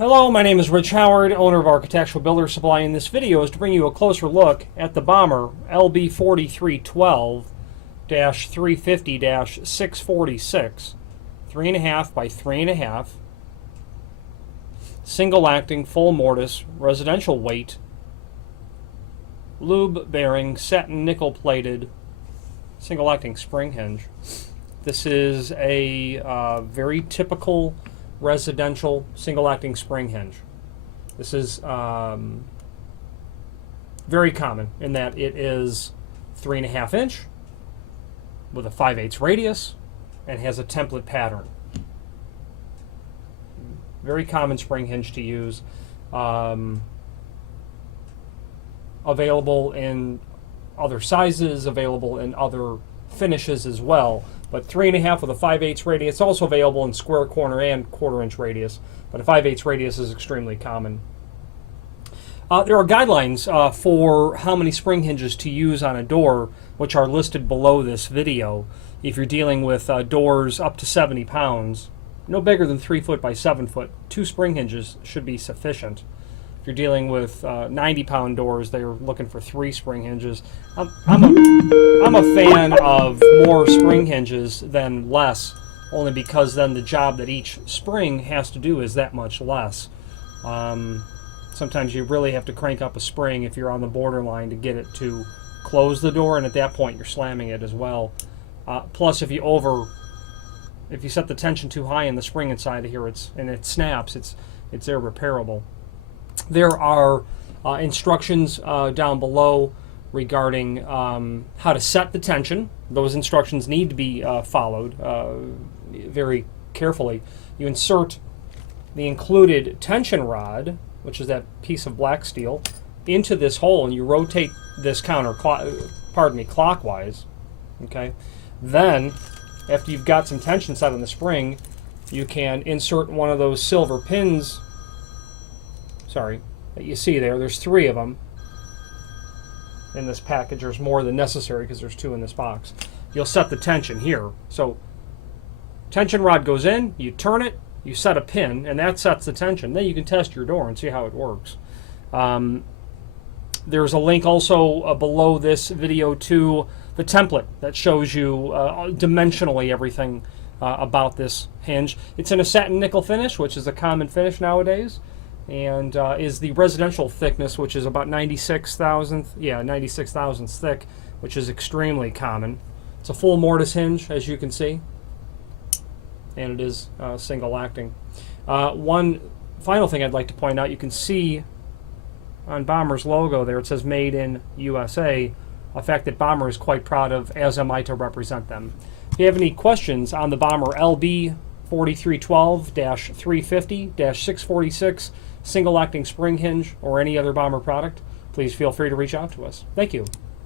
Hello, my name is Rich Howard, owner of Architectural Builder Supply, and this video is to bring you a closer look at the Bommer LB4312-350-646 3.5 by 3.5 single acting full mortise residential weight lube bearing satin nickel plated single acting spring hinge. This is a very typical residential single-acting spring hinge. This is very common in that it is 3.5 inch with a 5/8 radius and has a template pattern. Very common spring hinge to use. Available in other sizes, available in other finishes as well. But 3.5 with a 5/8 radius. It's also available in square corner and 1/4 inch radius, but a 5/8 radius is extremely common. There are guidelines for how many spring hinges to use on a door, which are listed below this video. If you're dealing with doors up to 70 pounds, no bigger than 3 foot by 7 foot, 2 spring hinges should be sufficient. If you're dealing with 90-pound doors, they're looking for 3 spring hinges. I'm a fan of more spring hinges than less, only because then the job that each spring has to do is that much less. Sometimes you really have to crank up a spring if you're on the borderline to get it to close the door, and at that point you're slamming it as well. Plus, if you set the tension too high in the spring inside of here, it snaps, it's irreparable. There are instructions down below regarding how to set the tension. Those instructions need to be followed very carefully. You insert the included tension rod, which is that piece of black steel, into this hole, and you rotate this clockwise. Okay. Then, after you've got some tension set on the spring, you can insert one of those silver pins. Sorry, that you see there. There's 3 of them in this package. There's more than necessary because there's 2 in this box. You'll set the tension here. So tension rod goes in, you turn it, you set a pin, and that sets the tension. Then you can test your door and see how it works. There's a link also below this video to the template that shows you dimensionally everything about this hinge. It's in a satin nickel finish, which is a common finish nowadays, and is the residential thickness, which is about 96 thousandths thick, which is extremely common. It's a full mortise hinge, as you can see, and it is single acting. One final thing I'd like to point out, you can see on Bommer's logo there, it says Made in USA, a fact that Bommer is quite proud of, as am I to represent them. If you have any questions on the Bommer LB4312-350-646 single acting spring hinge or any other Bommer product, please feel free to reach out to us. Thank you.